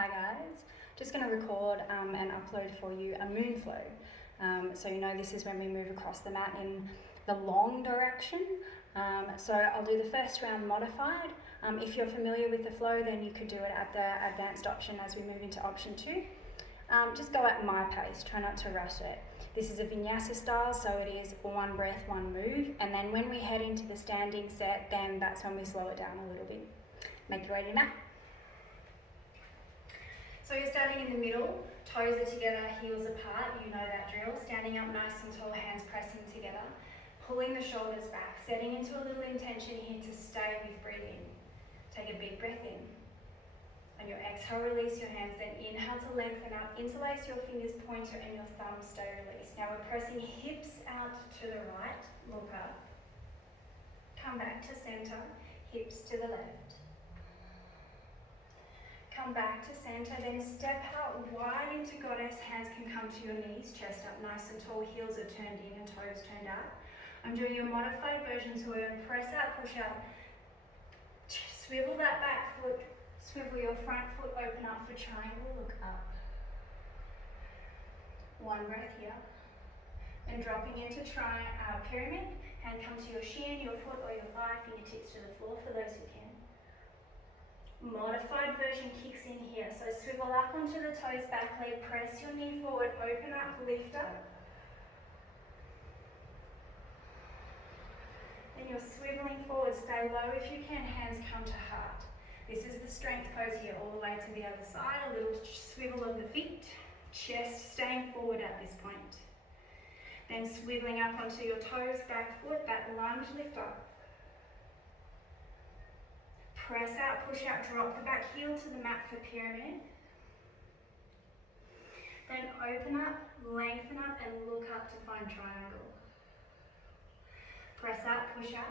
Hi guys, just going to record and upload for you a moon flow. So you know this is when we move across the mat in the long direction. So I'll do the first round modified. If you're familiar with the flow, then you could do it at the advanced option as we move into option 2. Just go at my pace, try not to rush it. This is a vinyasa style, so it is one breath, one move, and then when we head into the standing set, then that's when we slow it down a little bit. Make your way to your mat. So you're starting in the middle, toes are together, heels apart, you know that drill. Standing up nice and tall, hands pressing together, pulling the shoulders back, setting into a little intention here to stay with breathing. Take a big breath in. On your exhale, release your hands, then inhale to lengthen up, interlace your fingers, pointer and your thumb stay released. Now we're pressing hips out to the right, look up, come back to center, hips to the left. Come back to center, then step out wide into goddess, hands can come to your knees, chest up nice and tall, heels are turned in and toes turned out. I'm doing your modified version, so we're going to press out, push out, swivel that back foot, swivel your front foot, open up for triangle, look up. One breath here. And dropping into pyramid, hand come to your shin, your foot or your thigh, fingertips to the floor for those who can. Modified version kicks in here, so swivel up onto the toes, back leg, press your knee forward, open up, lift up. Then you're swiveling forward, stay low if you can, hands come to heart. This is the strength pose here, all the way to the other side, a little swivel of the feet, chest staying forward at this point. Then swiveling up onto your toes, back foot, that lunge, lift up. Press out, push out, drop the back heel to the mat for pyramid. Then open up, lengthen up and look up to find triangle. Press out, push out,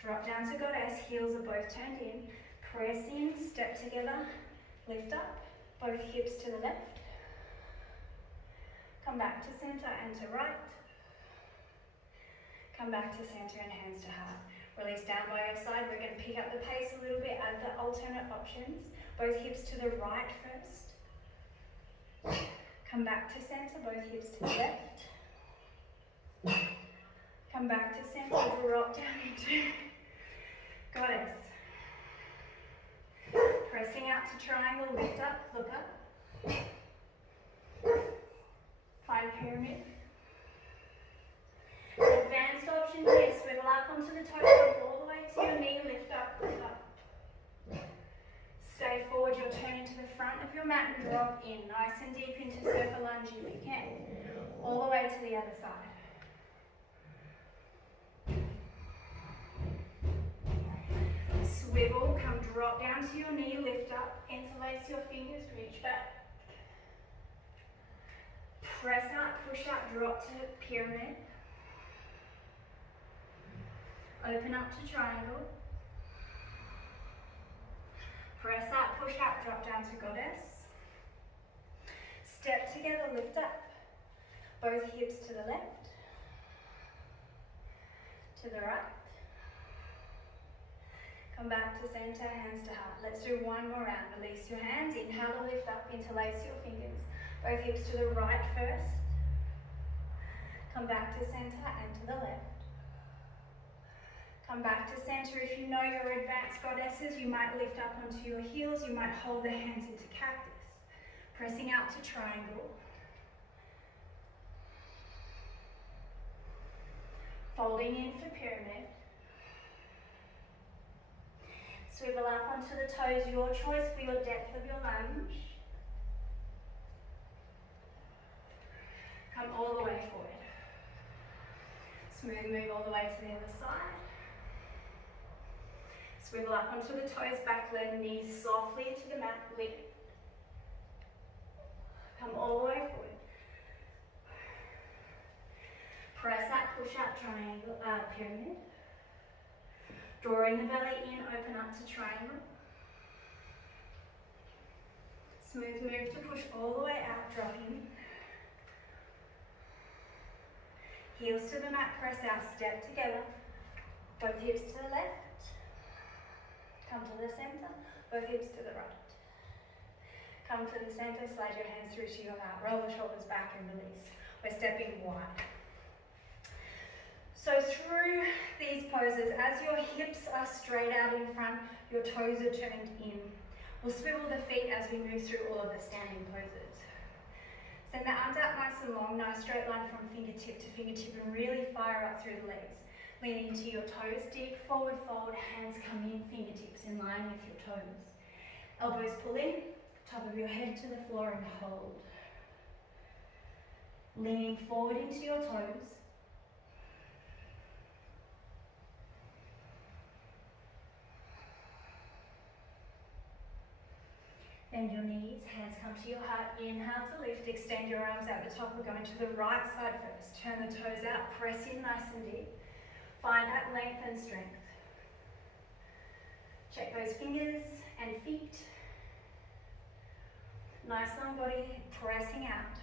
drop down to goddess, heels are both turned in. Press in, step together, lift up, both hips to the left. Come back to center and to right. Come back to center and hands to heart. Release down by your side. We're going to pick up the pace a little bit, add the alternate options. Both hips to the right first. Come back to center, both hips to the left. Come back to center, drop down into goddess. Pressing out to triangle, lift up, look up. Find pyramid. Advanced option here, swivel up onto the toe, all the way to your knee, lift up, lift up. Stay forward, you'll turn into the front of your mat and drop in, nice and deep into surfer lunge if you can. All the way to the other side. Swivel, come drop down to your knee, lift up, interlace your fingers, reach back. Press out, push out, drop to pyramid. Open up to triangle. Press out, push out, drop down to goddess. Step together, lift up. Both hips to the left. To the right. Come back to center, hands to heart. Let's do one more round. Release your hands, inhale to lift up, interlace your fingers. Both hips to the right first. Come back to center and to the left. Come back to center. If you know your advanced goddesses, you might lift up onto your heels, you might hold the hands into cactus. Pressing out to triangle. Folding in for pyramid. Swivel up onto the toes, your choice for your depth of your lunge. Come all the way forward. Smooth move all the way to the other side. Swivel up onto the toes, back leg, knees softly into the mat, lift. Come all the way forward. Press out, push out, triangle, pyramid. Drawing the belly in, open up to triangle. Smooth move to push all the way out, dropping. Heels to the mat, press out, step together. Both hips to the left. Come to the center, both hips to the right. Come to the center, slide your hands through to your heart. Roll the shoulders back and release. We're stepping wide. So through these poses, as your hips are straight out in front, your toes are turned in. We'll swivel the feet as we move through all of the standing poses. Send the arms out nice and long, nice straight line from fingertip to fingertip, and really fire up through the legs. Lean into your toes, deep forward fold, hands come in, fingertips in line with your toes. Elbows pull in, top of your head to the floor and hold. Leaning forward into your toes. Bend your knees, hands come to your heart. Inhale to lift, extend your arms out the top. We're going to the right side first. Turn the toes out, press in nice and deep. Find that length and strength. Check those fingers and feet. Nice long body, pressing out.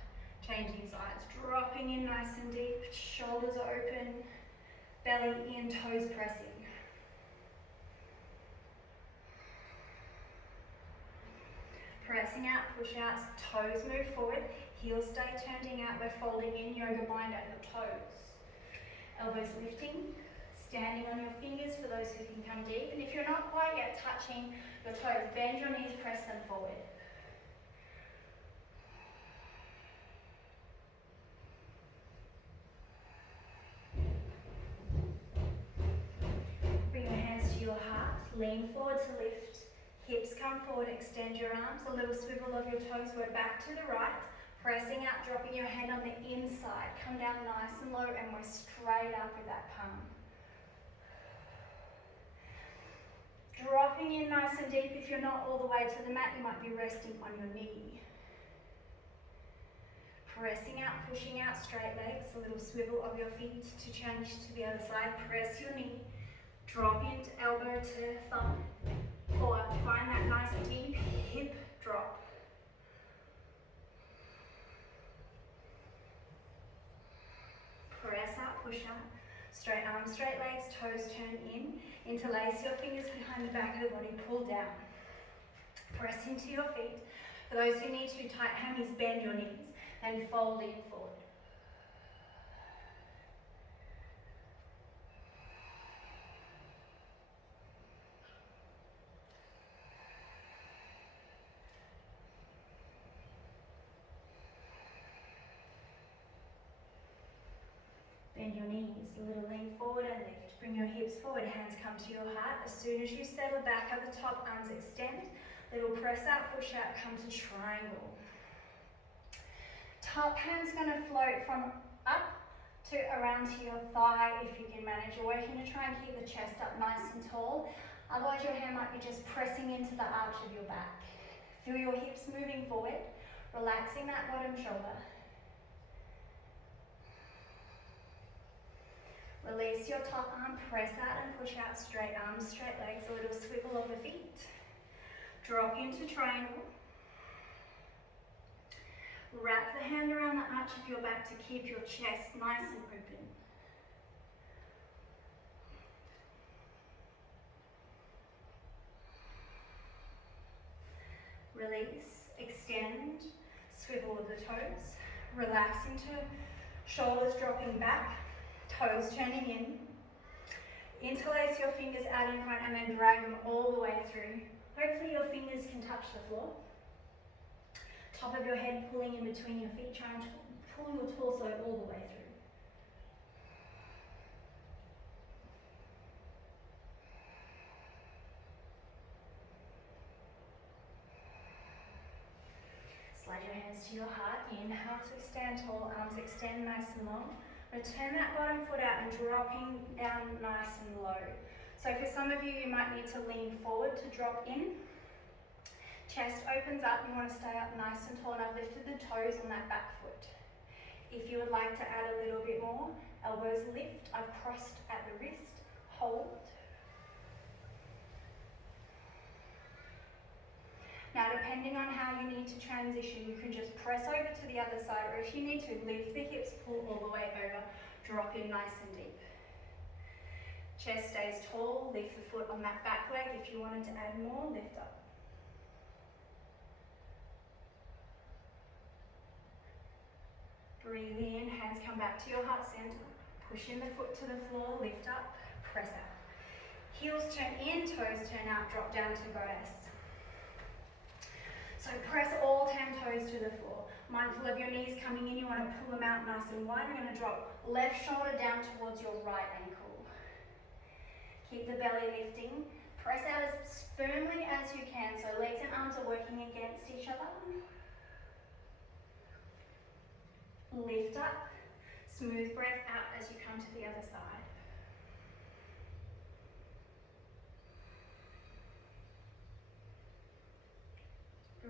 Changing sides, dropping in nice and deep. Shoulders are open, belly in, toes pressing. Pressing out, push out, toes move forward, heels stay turning out, we're folding in, yoga bind at your toes. Elbows lifting, standing on your fingers for those who can come deep, and if you're not quite yet touching your toes, bend your knees, press them forward. Bring your hands to your heart, lean forward to lift. Hips come forward, extend your arms, a little swivel of your toes, we're back to the right, pressing out, dropping your hand on the inside, come down nice and low, and we're straight up with that palm. Dropping in nice and deep. If you're not all the way to the mat, you might be resting on your knee. Pressing out, pushing out, straight legs, a little swivel of your feet to change to the other side, press your knee, drop into elbow to thumb, or find that nice deep hip drop. Press out, push out, straight arms, straight legs, toes turn in, interlace your fingers behind the back of the body, pull down. Press into your feet. For those who need to, tight hammies, bend your knees, then fold in forward. Bend your knees, a little lean forward and lift. Bring your hips forward, hands come to your heart. As soon as you settle back at the top, arms extend. Little press out, push out, come to triangle. Top hand's going to float from up to around to your thigh if you can manage. You're working to try and keep the chest up nice and tall. Otherwise your hand might be just pressing into the arch of your back. Feel your hips moving forward, relaxing that bottom shoulder. Release your top arm, press out and push out, straight arms, straight legs, a little swivel of the feet. Drop into triangle. Wrap the hand around the arch of your back to keep your chest nice and open. Release, extend, swivel of the toes. Relax into shoulders dropping back. Toes turning in. Interlace your fingers out in front and then drag them all the way through. Hopefully your fingers can touch the floor. Top of your head pulling in between your feet, trying to pull your torso all the way through. Slide your hands to your heart. Inhale to stand tall, arms extend nice and long. Return that bottom foot out and dropping down nice and low. So for some of you, you might need to lean forward to drop in. Chest opens up, you want to stay up nice and tall, and I've lifted the toes on that back foot. If you would like to add a little bit more, elbows lift, I've crossed at the wrist, hold. Now depending on how you need to transition, you can just press over to the other side, or if you need to, lift the hips, pull all the way over, drop in nice and deep. Chest stays tall, lift the foot on that back leg. If you wanted to add more, lift up. Breathe in, hands come back to your heart center. Push in the foot to the floor, lift up, press out. Heels turn in, toes turn out, drop down to goddess. So press all 10 toes to the floor. Mindful of your knees coming in, you want to pull them out nice and wide. We're going to drop left shoulder down towards your right ankle. Keep the belly lifting. Press out as firmly as you can, so legs and arms are working against each other. Lift up, smooth breath out as you come to the other side.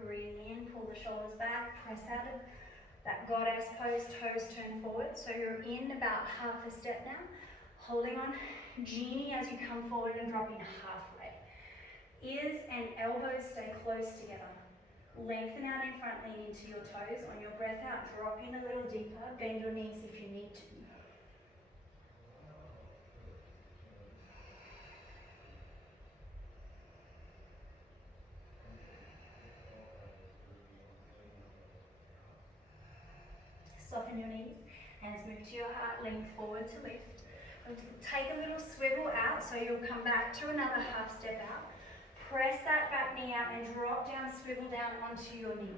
Breathe in, pull the shoulders back, press out of that goddess pose, toes turn forward. So you're in about half a step now. Holding on, genie as you come forward and dropping halfway. Ears and elbows stay close together. Lengthen out in front, lean into your toes. On your breath out, drop in a little deeper. Bend your knees if you need to. Soften your knees, hands move to your heart, lean forward to lift. Take a little swivel out, so you'll come back to another half step out. Press that back knee out and drop down, swivel down onto your knee.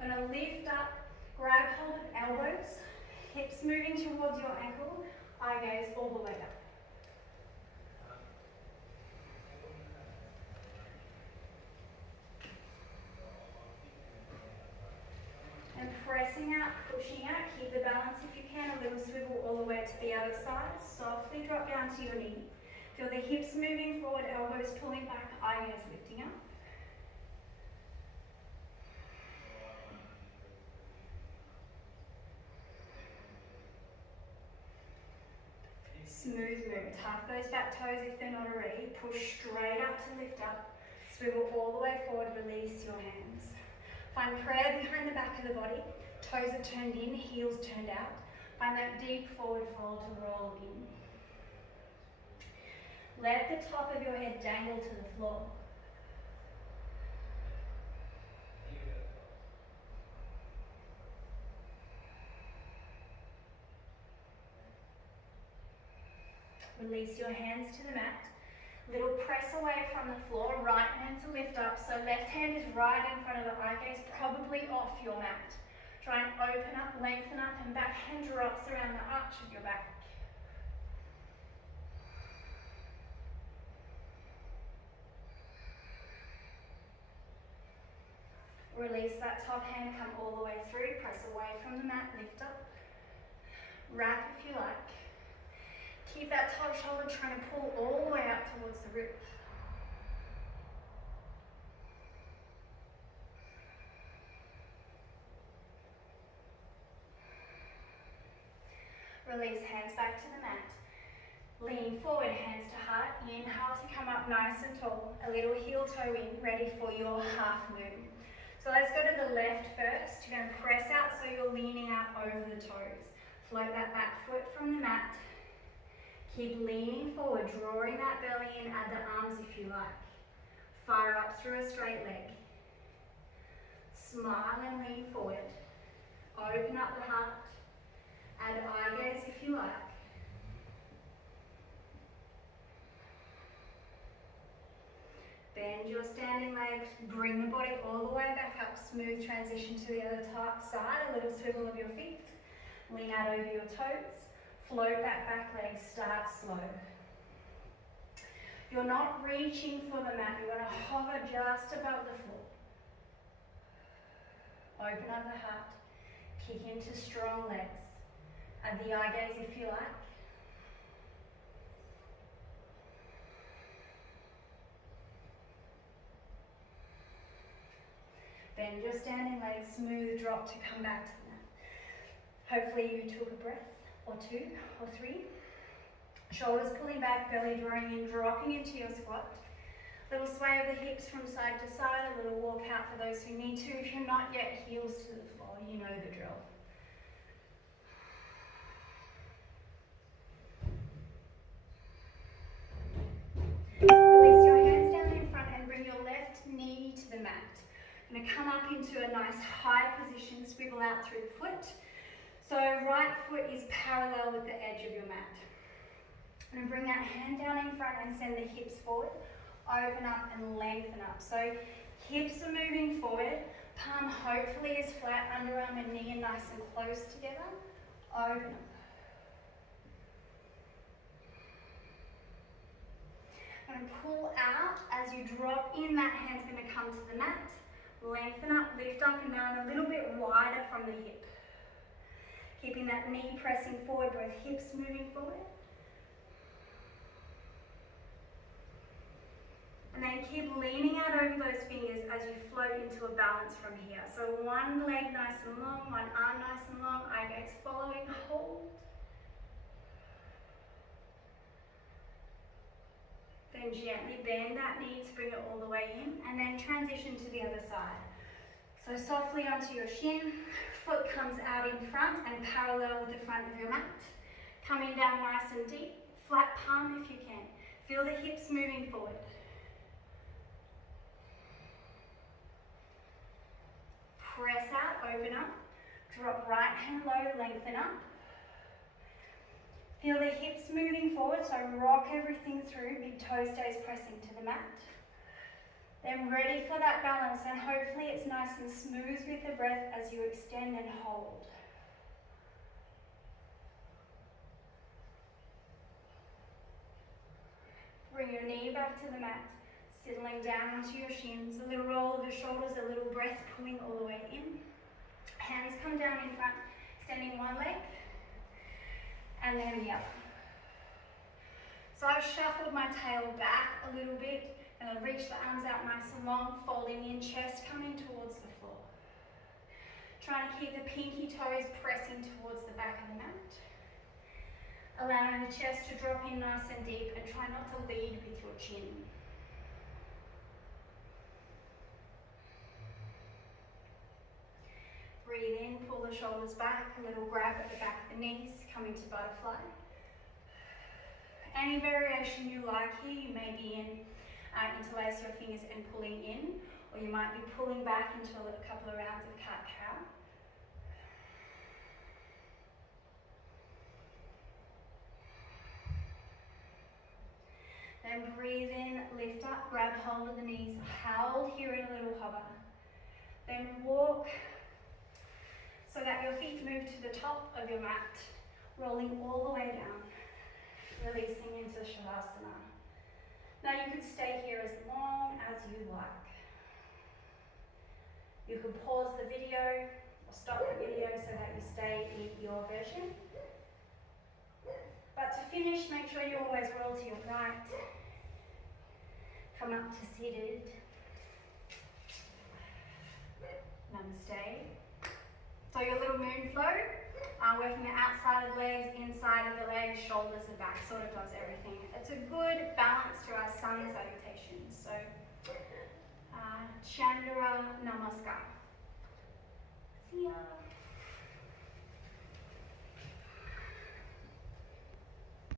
I'm going to lift up, grab hold of elbows, hips moving towards your ankle, eye gaze all the way up. And pressing out, pushing out, keep the balance if you can, a little swivel all the way to the other side. Softly drop down to your knee. Feel the hips moving forward, elbows pulling back, eye gaze lifting up. Smooth move. Tuck those back toes if they're not already. Push straight up to lift up. Swivel all the way forward, release your hands. Find prayer behind the back of the body. Toes are turned in, heels turned out. Find that deep forward fold to roll in. Let the top of your head dangle to the floor. Release your hands to the mat. Little press away from the floor, right hand to lift up. So left hand is right in front of the eye gaze, probably off your mat. Try and open up, lengthen up, and back hand drops around the arch of your back. Release that top hand, come all the way through, press away from the mat, lift up. Wrap if you like. Keep that top shoulder trying to pull all the way out towards the roof. Release, hands back to the mat. Lean forward, hands to heart. Inhale to come up nice and tall. A little heel toe in, ready for your half moon. So let's go to the left first. You're going to press out so you're leaning out over the toes. Float that back foot from the mat. Keep leaning forward, drawing that belly in, add the arms if you like. Fire up through a straight leg. Smile and lean forward. Open up the heart. Add eye gaze if you like. Bend your standing legs, bring the body all the way back up, smooth transition to the other side, a little swivel of your feet. Lean out over your toes. Float that back leg, start slow. You're not reaching for the mat, you're going to hover just above the floor. Open up the heart, kick into strong legs. Add the eye gaze if you like. Bend your standing legs, smooth drop to come back to the mat. Hopefully you took a breath. Or two, or three. Shoulders pulling back, belly drawing in, dropping into your squat. Little sway of the hips from side to side, a little walk out for those who need to. If you're not yet, heels to the floor, you know the drill. Release your hands down in front and bring your left knee to the mat. Going to come up into a nice high position, swivel out through the foot. So right foot is parallel with the edge of your mat. I'm going to bring that hand down in front and send the hips forward. Open up and lengthen up. So hips are moving forward. Palm hopefully is flat, underarm and knee are nice and close together. Open up. I'm going to pull out. As you drop in, that hand's going to come to the mat. Lengthen up, lift up and down a little bit wider from the hip. Keeping that knee pressing forward, both hips moving forward. And then keep leaning out over those fingers as you float into a balance from here. So one leg nice and long, one arm nice and long, eye gaze following, hold. Then gently bend that knee to bring it all the way in, and then transition to the other side. So softly onto your shin, foot comes out in front and parallel with the front of your mat. Coming down nice and deep, flat palm if you can. Feel the hips moving forward. Press out, open up, drop right hand low, lengthen up. Feel the hips moving forward, so rock everything through, big toe stays pressing to the mat. Then ready for that balance, and hopefully it's nice and smooth with the breath as you extend and hold. Bring your knee back to the mat, settling down onto your shins, a little roll of the shoulders, a little breath pulling all the way in. Hands come down in front, extending one leg, and then the other. So I've shuffled my tail back a little bit, and I'll reach the arms out nice and long, folding in, chest coming towards the floor. Trying to keep the pinky toes pressing towards the back of the mat. Allowing the chest to drop in nice and deep, and try not to lead with your chin. Breathe in, pull the shoulders back, a little grab at the back of the knees, coming to butterfly. Any variation you like here, you may be interlace your fingers and pulling in, or you might be pulling back into a couple of rounds of cat-cow. Then breathe in, lift up, grab hold of the knees, hold here in a little hover. Then walk so that your feet move to the top of your mat, rolling all the way down, releasing into Shavasana. Now you could stay here as long as you like. You can pause the video or stop the video so that you stay in your version. But to finish, make sure you always roll to your right. Come up to seated. Namaste. So your little moon flow, working the outside of the legs, inside of the legs, shoulders and back, sort of does everything. It's a good balance to our sun salutations. So, Chandra Namaskar. See ya.